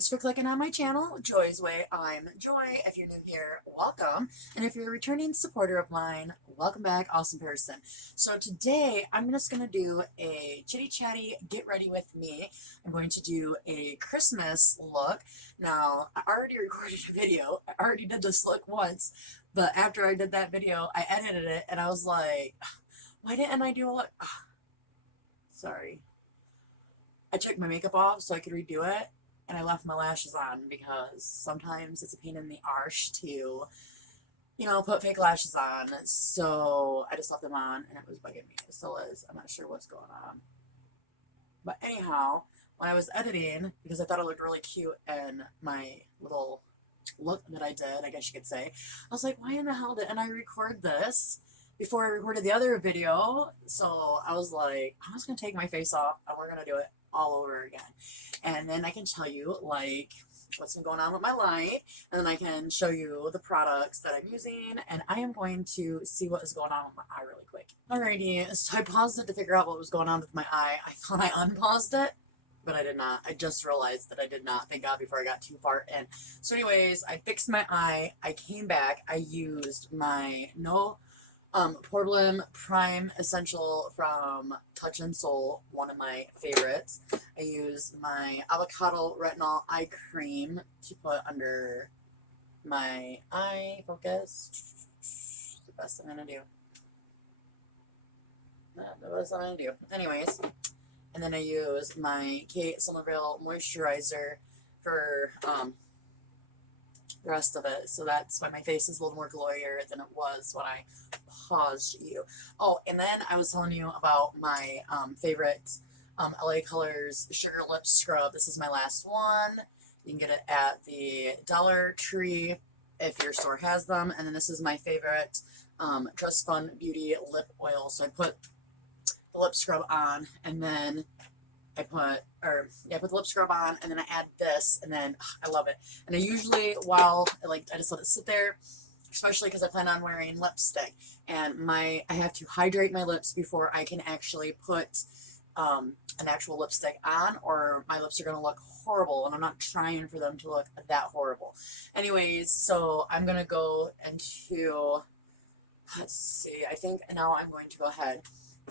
Thanks for clicking on my channel, Joy's Way. I'm Joy. If you're new here, welcome. And if you're a returning supporter of mine, welcome back, awesome person. So today, I'm just going to do a chitty-chatty get ready with me. I'm going to do a Christmas look. Now, I already recorded a video. I already did this look once. But after I did that video, I edited it, and I was like, why didn't I do a look? Sorry. I took my makeup off so I could redo it. And I left my lashes on because sometimes it's a pain in the arse to, put fake lashes on. So I just left them on and it was bugging me. It still is. I'm not sure what's going on. But anyhow, when I was editing, because I thought it looked really cute in my little look that I did, I guess you could say, I was like, why in the hell didn't I record this before I recorded the other video? So I was like, I'm just going to take my face off and we're going to do it all over again. And then I can tell you like what's been going on with my life, and then I can show you the products that I'm using, and I am going to see what is going on with my eye really quick. Alrighty, so I paused it to figure out what was going on with my eye. I thought I unpaused it, but I did not. I just realized that I did not, thank God, before I got too far in. So anyways, I fixed my eye, I came back, I used my Portland Prime Essential from Touch and Soul, one of my favorites. I use my avocado retinol eye cream to put under my eye. Focus. It's the best I'm gonna do. The best I'm gonna do. Anyways, and then I use my Kate Somerville moisturizer for the rest of it. So that's why my face is a little more glowier than it was when I paused you. Oh, and then I was telling you about my favorite LA Colors Sugar Lip Scrub. This is my last one. You can get it at the Dollar Tree if your store has them. And then this is my favorite Trust Fund Beauty Lip Oil. So I put the lip scrub on, and then I put the lip scrub on, and then I add this, and then I love it. And I usually, I just let it sit there, especially because I plan on wearing lipstick, and I have to hydrate my lips before I can actually put an actual lipstick on, or my lips are going to look horrible, and I'm not trying for them to look that horrible. Anyways, so I'm going to go into, let's see, I think now I'm going to go ahead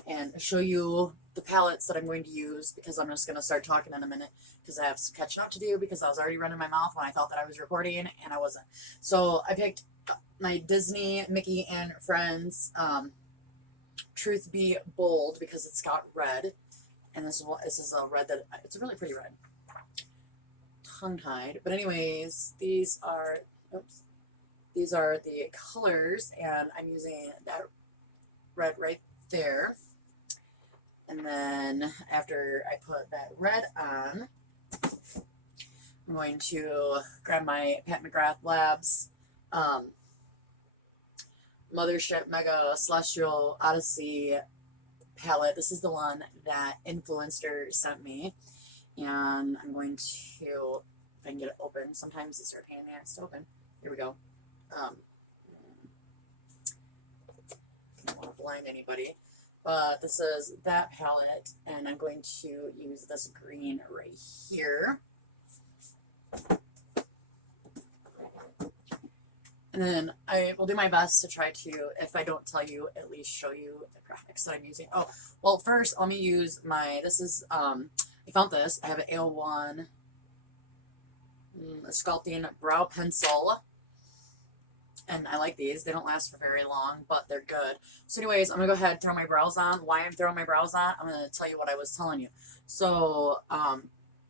and show you the palettes that I'm going to use, because I'm just going to start talking in a minute because I have some catching up to do, because I was already running my mouth when I thought that I was recording and I wasn't. So I picked my Disney, Mickey and Friends Truth Be Bold because it's got red, and this is a red that it's a really pretty red, tongue-tied. But anyways, these are the colors, and I'm using that red right there. And then after I put that red on, I'm going to grab my Pat McGrath Labs Mothership Mega Celestial Odyssey palette. This is the one that Influencer sent me, and I'm going to, if I can get it open, sometimes it's a pain in the ass to open. Here we go. I don't want to blind anybody. But this is that palette, and I'm going to use this green right here. And then I will do my best to try to, if I don't tell you, at least show you the graphics that I'm using. Oh, well, first, let me use this is, I found this. I have an AO1 Sculpting Brow Pencil. And I like these. They don't last for very long, but they're good. So anyways, I'm going to go ahead and throw my brows on. Why I'm throwing my brows on, I'm going to tell you what I was telling you. So I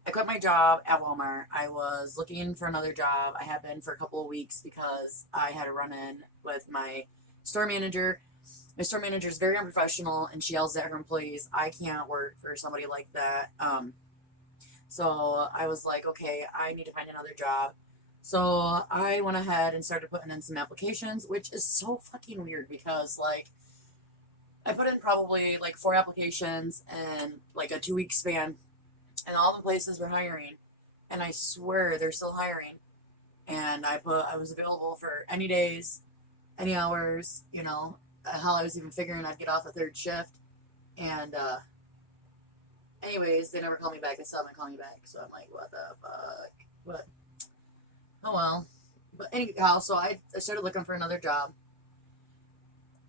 quit my job at Walmart. I was looking for another job. I have been for a couple of weeks because I had a run-in with my store manager. My store manager is very unprofessional, and she yells at her employees. I can't work for somebody like that. So I was like, okay, I need to find another job. So I went ahead and started putting in some applications, which is so fucking weird because, I put in probably, 4 applications in, a 2-week span, and all the places were hiring, and I swear they're still hiring, and I was available for any days, any hours, hell, I was even figuring I'd get off a 3rd shift, and, anyways, they never called me back. They still haven't called me back, so I'm like, what the fuck? but oh well. But anyhow, so I started looking for another job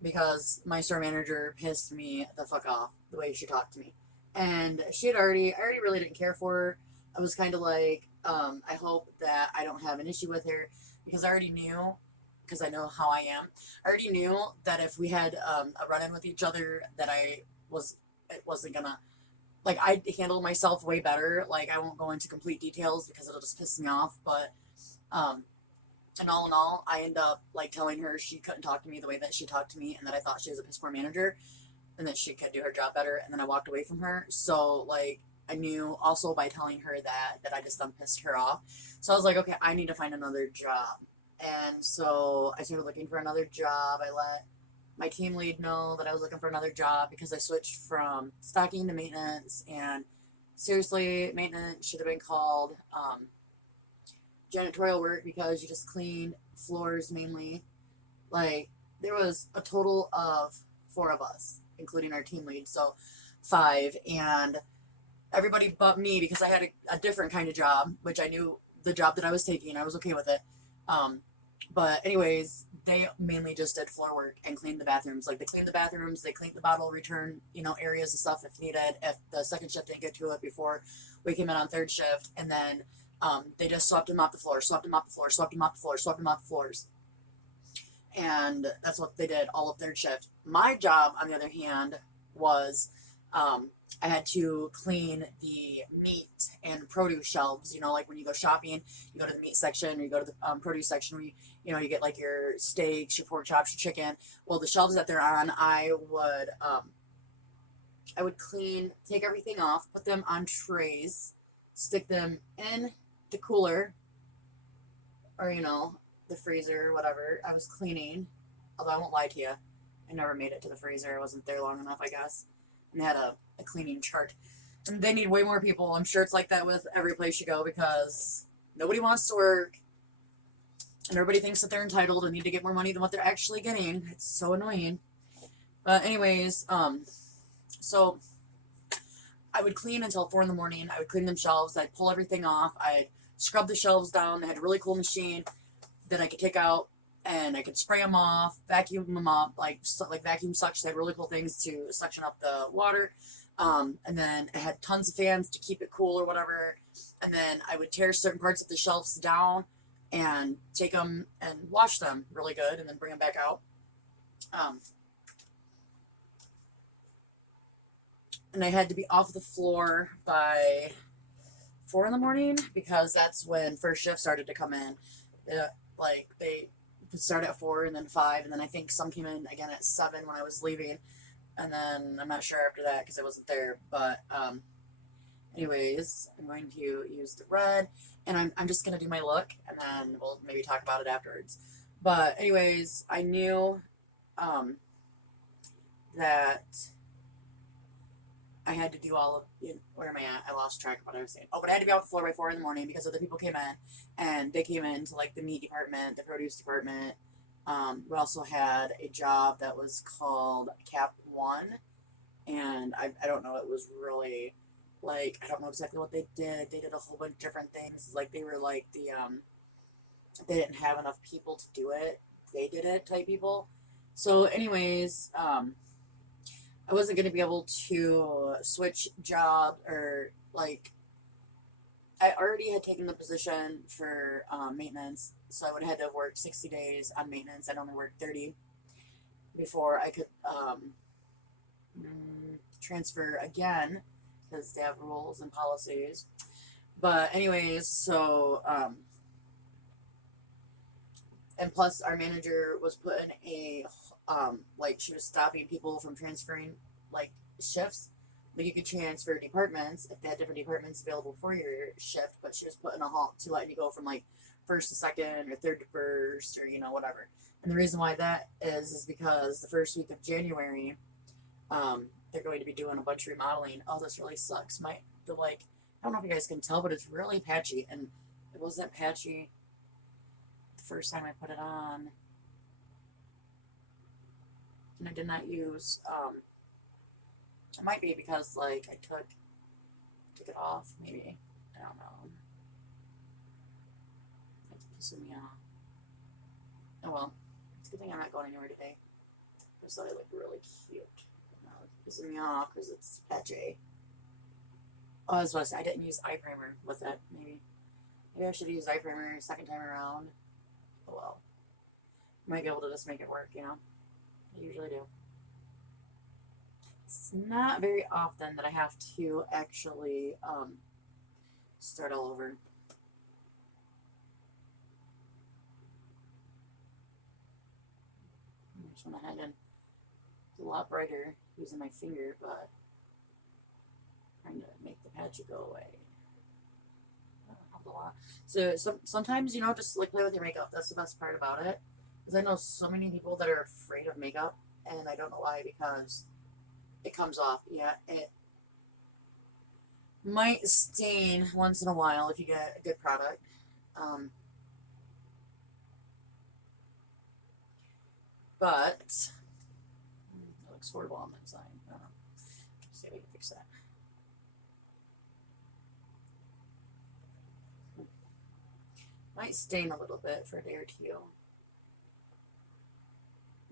because my store manager pissed me the fuck off the way she talked to me. And I already really didn't care for her. I was kind of like, I hope that I don't have an issue with her because I already knew, because I know how I am. I already knew that if we had a run-in with each other, that it wasn't gonna, like, I'd handle myself way better. Like, I won't go into complete details because it'll just piss me off. But, um, and all in all, I end up like telling her she couldn't talk to me the way that she talked to me, and that I thought she was a piss poor manager, and that she could do her job better. And then I walked away from her. So like I knew also by telling her that I just done pissed her off. So I was like, okay, I need to find another job. And so I started looking for another job. I let my team lead know that I was looking for another job because I switched from stocking to maintenance. And seriously, maintenance should have been called janitorial work because you just clean floors mainly. Like, there was a total of four of us, including our team lead, so five, and everybody but me, because I had a different kind of job, which I knew the job that I was taking, I was okay with it. But anyways, they mainly just did floor work and cleaned the bathrooms. Like, they cleaned the bathrooms, they cleaned the bottle return, areas and stuff if needed, if the second shift didn't get to it before we came in on third shift. And then they just swept and mopped the floor, swept and mopped the floor, swept and mopped the floor, swept and mopped the floors. And that's what they did all of third shift. My job, on the other hand, was I had to clean the meat and produce shelves. Like when you go shopping, you go to the meat section or you go to the produce section where you get like your steaks, your pork chops, your chicken. Well, the shelves that they're on, I would clean, take everything off, put them on trays, stick them in the cooler, or the freezer or whatever I was cleaning. Although I won't lie to you, I never made it to the freezer. I wasn't there long enough, I guess. And they had a cleaning chart. And they need way more people. I'm sure it's like that with every place you go because nobody wants to work. And everybody thinks that they're entitled and need to get more money than what they're actually getting. It's so annoying. But anyways, so I would clean until 4 in the morning. I would clean them shelves. I'd pull everything off. I'd scrub the shelves down. They had a really cool machine that I could take out and I could spray them off, vacuum them up, like vacuum suction. They had really cool things to suction up the water. And then it had tons of fans to keep it cool or whatever. And then I would tear certain parts of the shelves down and take them and wash them really good and then bring them back out. And I had to be off the floor by 4 in the morning because that's when first shift started to come in. They would start at 4 and then 5, and then I think some came in again at 7 when I was leaving, and then I'm not sure after that because I wasn't there. But anyways, I'm going to use the red, and I'm just gonna do my look, and then we'll maybe talk about it afterwards. But anyways, I knew that I had to do all of, where am I at? I lost track of what I was saying. Oh, but I had to be off the floor by 4 in the morning because other people came in, and they came into like the meat department, the produce department. We also had a job that was called Cap 1, and I don't know, it was really, like, I don't know exactly what they did. They did a whole bunch of different things. Like, they were like they didn't have enough people to do it. They did it type people. So anyways, I wasn't going to be able to switch job or like I already had taken the position for maintenance, so I would have had to have worked 60 days on maintenance. I'd only worked 30 before I could transfer again because they have rules and policies. But anyways, so and plus our manager was putting a like she was stopping people from transferring like shifts. Like you could transfer departments if they had different departments available for your shift, but she was putting a halt to letting you go from like first to second or third to first or whatever. And the reason why that is because the first week of January, they're going to be doing a bunch of remodeling. Oh, this really sucks. I don't know if you guys can tell, but it's really patchy, and it wasn't patchy the first time I put it on. And I did not use, it might be because, like, I took it off, maybe. I don't know. pissing me off. Oh well, it's a good thing I'm not going anywhere today. I just thought it looked really cute. Now it's pissing me off because it's patchy. Oh, I was supposed to say, I didn't use eye primer with it. Maybe I should use eye primer second time around. Oh well. Might be able to just make it work, you know? I usually do. It's not very often that I have to actually start all over. I just went ahead and it's a lot brighter using my finger, but trying to make the patch go away. Helped a lot. So sometimes, you know, just like play with your makeup. That's the best part about it. Because I know so many people that are afraid of makeup, and I don't know why, because it comes off. Yeah, it might stain once in a while if you get a good product. But it looks horrible on that side. I don't know. See if we can fix that. Might stain a little bit for a day or two.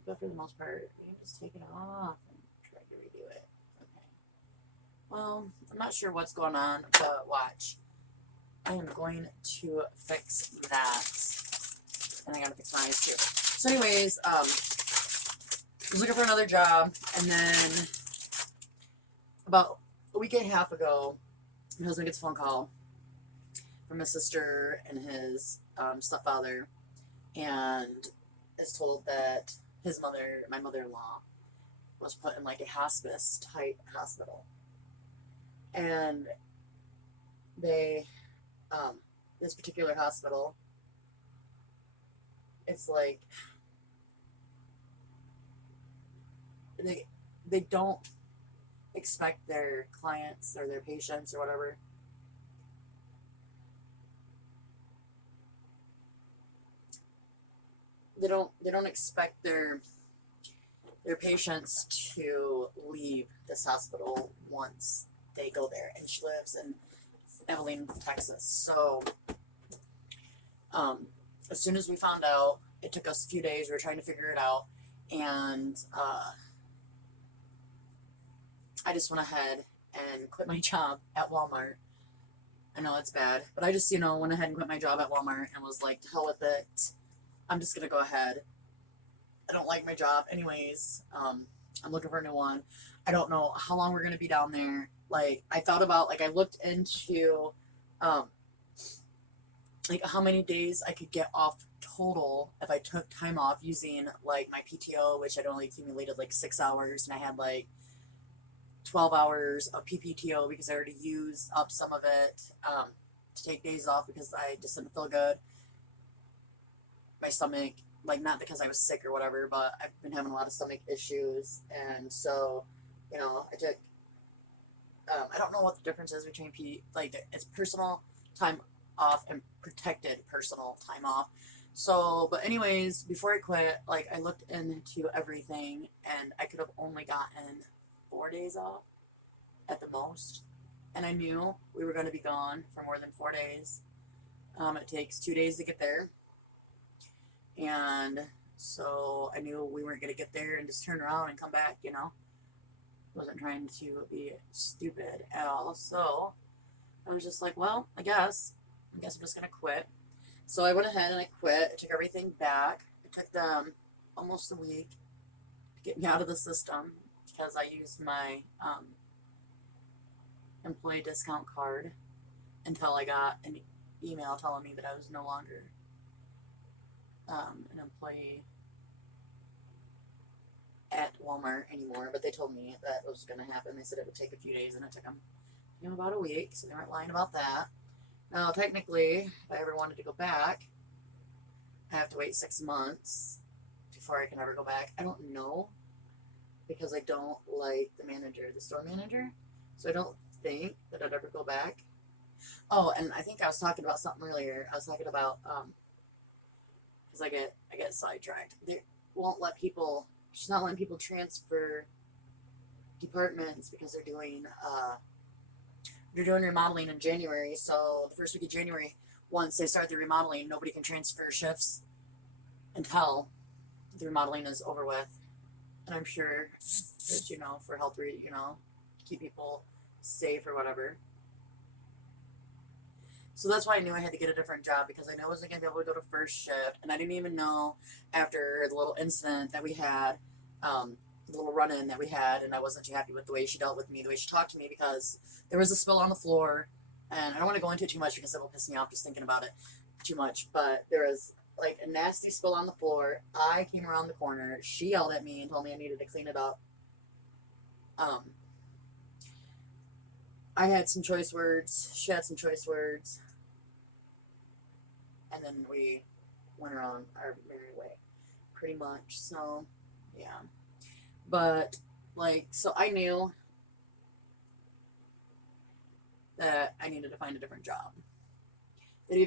But for the most part, you can just take it off and try to redo it. Okay. Well, I'm not sure what's going on, but watch. I am going to fix that. And I gotta fix my eyes too. So anyways, I was looking for another job, and then about a week and a half ago, my husband gets a phone call from his sister and his stepfather, and is told that his mother, my mother-in-law, was put in like a hospice type hospital, and they, this particular hospital, it's like they don't expect their clients or their patients or whatever they don't expect their patients to leave this hospital once they go there. And she lives in Abilene, Texas. So as soon as we found out, it took us a few days. We were trying to figure it out, and I just went ahead and quit my job at Walmart. I know it's bad, but I just, went ahead and quit my job at Walmart and was like, to hell with it. I'm just going to go ahead. I don't like my job anyways. I'm looking for a new one. I don't know how long we're going to be down there. Like, I thought about, like, I looked into, like, how many days I could get off total if I took time off using, like, my PTO, which I'd only accumulated, like, 6 hours, and I had, like, 12 hours of PPTO because I already used up some of it to take days off because I just didn't feel good. My stomach, like, not because I was sick or whatever, but I've been having a lot of stomach issues, and so, I took, I don't know what the difference is between it's personal time off and protected personal time off. So, but anyways, before I quit, like, I looked into everything, and I could have only gotten 4 days off at the most, and I knew we were going to be gone for more than 4 days. It takes 2 days to get there, and so I knew we weren't going to get there and just turn around and come back. Wasn't trying to be stupid at all. So I was just like, well, I guess I'm just going to quit. So I went ahead and I quit. I took everything back. It took them almost a week to get me out of the system because I used my employee discount card until I got an email telling me that I was no longer an employee at Walmart anymore. But they told me that was going to happen. They said it would take a few days, and it took them about a week, so they weren't lying about that. Now, technically, if I ever wanted to go back, I have to wait 6 months before I can ever go back. I don't know, because I don't like the store manager, so I don't think that I'd ever go back. Oh, and I think I was talking about something earlier. I was talking about, because I get sidetracked. They won't let people, she's not letting people transfer departments because they're doing remodeling in January. So the first week of January, once they start the remodeling, nobody can transfer shifts until the remodeling is over with. And I'm sure that, you know, for health, you know, keep people safe or whatever. So that's why I knew I had to get a different job, because I knew I wasn't going to be able to go to first shift. And I didn't even know, after the little incident that we had, the little run-in that we had, and I wasn't too happy with the way she dealt with me, the way she talked to me, because there was a spill on the floor. And I don't want to go into it too much because it will piss me off just thinking about it too much. But there was like a nasty spill on the floor. I came around the corner. She yelled at me and told me I needed to clean it up. Um, I had some choice words. She had some choice words. And then we went around our merry way, pretty much. So, yeah. But, like, so I knew that I needed to find a different job. That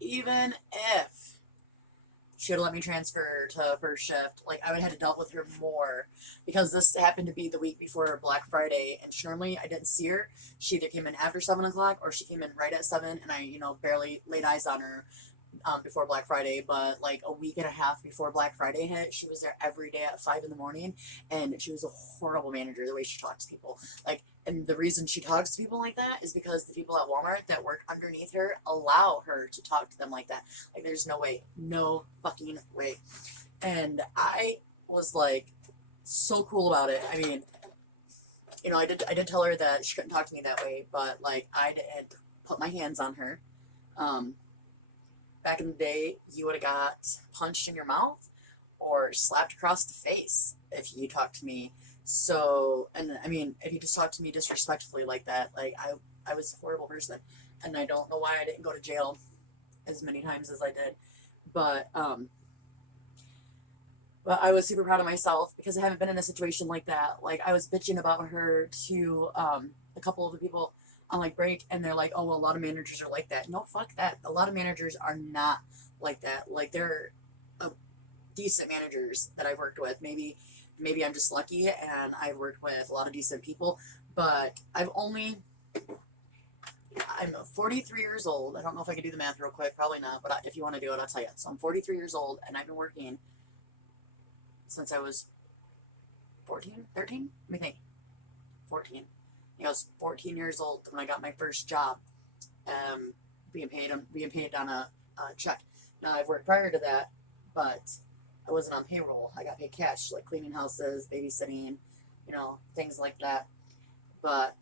even if she would let me transfer to first shift, like, I would have had to deal with her more, because this happened to be the week before Black Friday, and normally I didn't see her. She either came in after 7 o'clock or she came in right at 7, and I, you know, barely laid eyes on her before Black Friday. But like a week and a half before Black Friday hit, she was there every day at 5 in the morning, and she was a horrible manager. The way she talks to people, like, and the reason she talks to people like that is because the people at Walmart that work underneath her allow her to talk to them like that. Like, there's no way, no fucking way. And I was like so cool about it. I mean, you know, I did tell her that she couldn't talk to me that way, but like, I did put my hands on her. Um, Back in the day, you would have got punched in your mouth or slapped across the face if you talked to me. So, and I mean, if you just talked to me disrespectfully like that, like, I was a horrible person, and I don't know why I didn't go to jail as many times as I did, but but I was super proud of myself because I haven't been in a situation like that. Like, I was bitching about her to a couple of the people on like break, and they're like, "Oh, well, a lot of managers are like that." No, fuck that. A lot of managers are not like that. Like, they're decent managers that I've worked with. Maybe I'm just lucky and I've worked with a lot of decent people, but I'm 43 years old. I don't know if I can do the math real quick. Probably not, but if you want to do it, I'll tell you. So I'm 43 years old, and I've been working since I was 14, 13? Let me think. 14. I was 14 years old when I got my first job, being paid on a check. Now, I've worked prior to that, but I wasn't on payroll. I got paid cash, like cleaning houses, babysitting, you know, things like that. But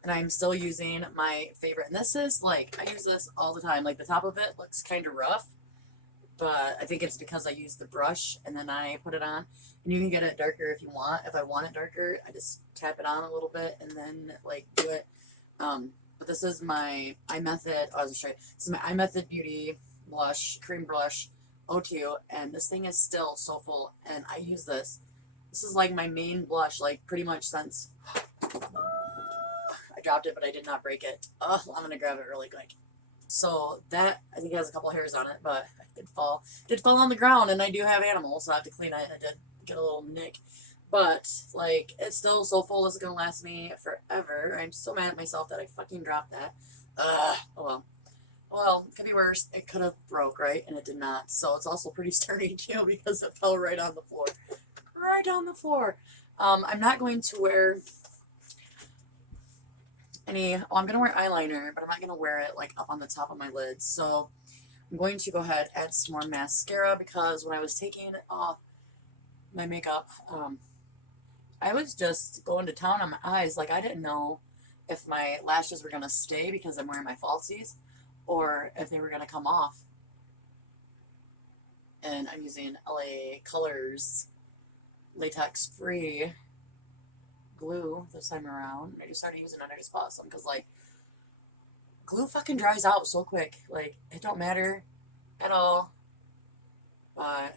and I'm still using my favorite. And this is like, I use this all the time. Like, the top of it looks kind of rough, but I think it's because I use the brush and then I put it on. And you can get it darker if you want. If I want it darker, I just tap it on a little bit and then like do it. But this is my iMethod. Oh, I was show you. This is my iMethod Beauty blush, cream blush, O2, and this thing is still so full. And I use this. This is like my main blush, like pretty much since I dropped it, but I did not break it. Oh, I'm gonna grab it really quick. So that, I think, has a couple hairs on it, but it did fall on the ground, and I do have animals, so I have to clean it. I did get a little nick, but like, it's still so full. It's gonna last me forever. I'm so mad at myself that I fucking dropped that. Oh well. Well, it could be worse. It could have broke, right? And it did not. So it's also pretty sturdy too, because it fell right on the floor. Right on the floor. I'm not going to wear I'm going to wear eyeliner, but I'm not going to wear it like up on the top of my lids. So I'm going to go ahead and add some more mascara, because when I was taking off my makeup, I was just going to town on my eyes. Like, I didn't know if my lashes were going to stay because I'm wearing my falsies, or if they were going to come off. And I'm using LA Colors latex free glue this time around. I just started using it. I just bought some because, like, glue fucking dries out so quick. Like, it don't matter at all. But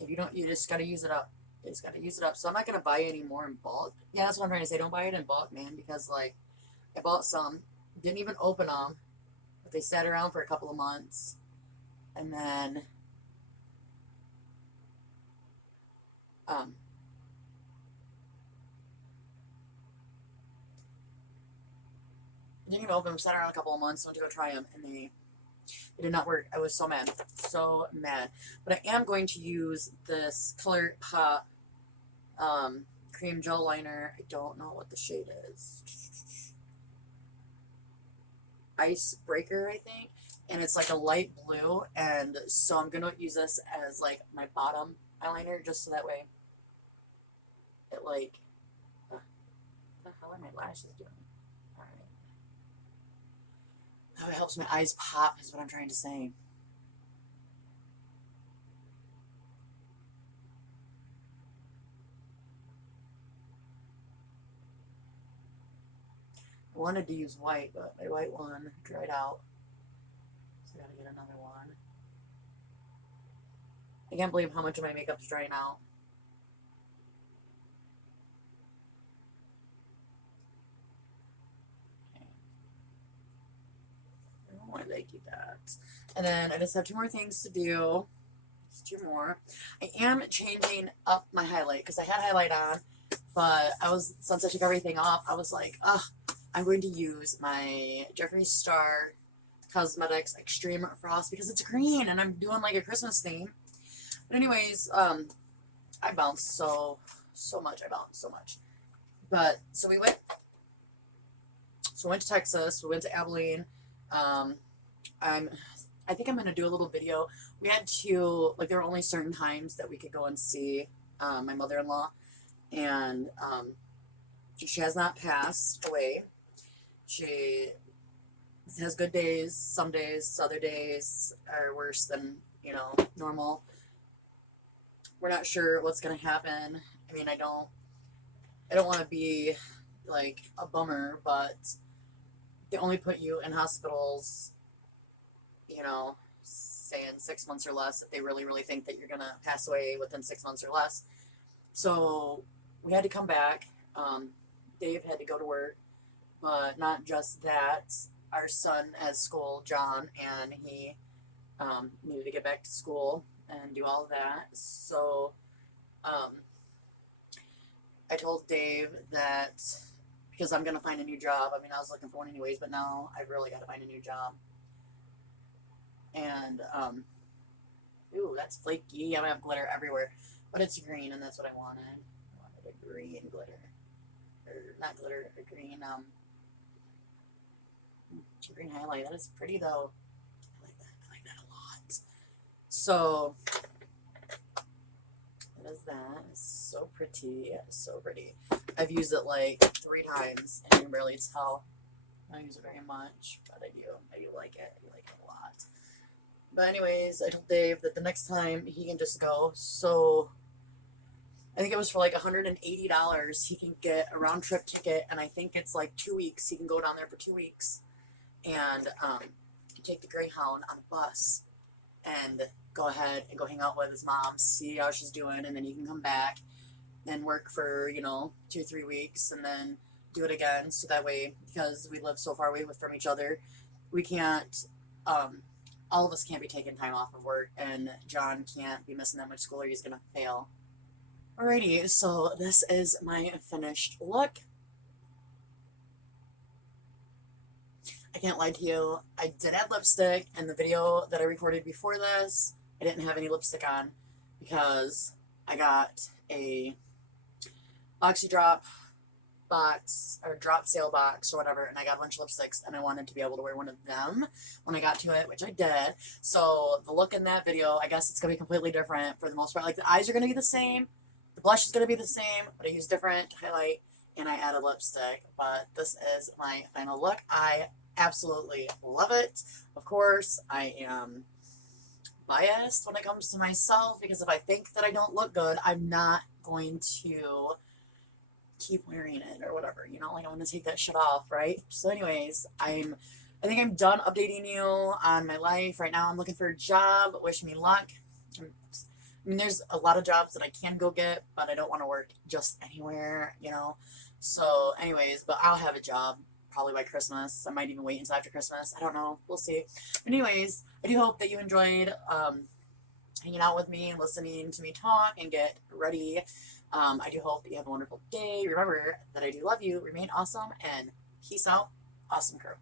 if you don't, you just gotta use it up. You just gotta use it up. So I'm not gonna buy any more in bulk. Yeah, that's what I'm trying to say. Don't buy it in bulk, man, because like, I bought some, didn't even open them, but they sat around for a couple of months, and then didn't even open them. Sat around a couple of months. Went to go try them, and it did not work. I was so mad, so mad. But I am going to use this Color Pop cream gel liner. I don't know what the shade is. Icebreaker, I think, and it's like a light blue. And so I'm gonna use this as like my bottom eyeliner, just so that way it like. What the hell are my lashes doing? All right. Oh, it helps my eyes pop, is what I'm trying to say. I wanted to use white, but my white one dried out. So I gotta get another one. I can't believe how much of my makeup's drying out. Okay. Oh, I like that. And then I just have 2 more things to do. Just 2 more. I am changing up my highlight because I had highlight on, but since I took everything off, I was like, ugh, I'm going to use my Jeffree Star Cosmetics Extreme Frost because it's green and I'm doing like a Christmas theme. But anyways, I bounced so much. I bounced so much. But so we went to Texas. We went to Abilene. I think I'm gonna do a little video. We had to, like, there were only certain times that we could go and see my mother-in-law, and she has not passed away. She has good days, some days, other days are worse than, normal. We're not sure what's gonna happen. I mean, I don't want to be like a bummer, but they only put you in hospitals, saying 6 months or less if they really, really think that you're gonna pass away within 6 months or less. So we had to come back. Dave had to go to work, but not just that. Our son has school, John, and he needed to get back to school and do all of that. So I told Dave that because I'm going to find a new job. I mean, I was looking for one anyways, but now I've really got to find a new job. And, ooh, that's flaky. I'm going to have glitter everywhere. But it's green, and that's what I wanted. I wanted a green glitter. Or, not glitter, a green, green highlight. That is pretty, though. I like that a lot. So, what is that? It's so pretty. So pretty. I've used it like 3 times, and you can barely tell. I don't use it very much, but I do. I do like it. I like it a lot. But anyways, I told Dave that the next time he can just go. So I think it was for like $180. He can get a round trip ticket, and I think it's like 2 weeks. He can go down there for 2 weeks and take the Greyhound on a bus and go ahead and go hang out with his mom, see how she's doing, and then he can come back and work for 2-3 weeks and then do it again. So that way, because we live so far away from each other, we can't all of us can't be taking time off of work, and John can't be missing that much school or he's gonna fail. Alrighty, so this is my finished look. I can't lie to you, I did have lipstick in the video that I recorded before this. I didn't have any lipstick on because I got a Oxy Drop box or drop sale box or whatever, and I got a bunch of lipsticks, and I wanted to be able to wear one of them when I got to it, which I did. So the look in that video, I guess it's gonna be completely different for the most part. Like, the eyes are gonna be the same, the blush is gonna be the same, but I used different highlight and I added lipstick. But this is my final look. I absolutely love it. Of course, I am biased when it comes to myself, because if I think that I don't look good, I'm not going to keep wearing it or whatever, like, I want to take that shit off, right? So anyways, I think I'm done updating you on my life. Right now I'm looking for a job. Wish me luck. I mean, there's a lot of jobs that I can go get, but I don't want to work just anywhere, so anyways, but I'll have a job probably by Christmas. I might even wait until after Christmas. I don't know, we'll see. But anyways, I do hope that you enjoyed hanging out with me and listening to me talk and get ready. I do hope that you have a wonderful day. Remember that I do love you. Remain awesome and peace out, awesome crew.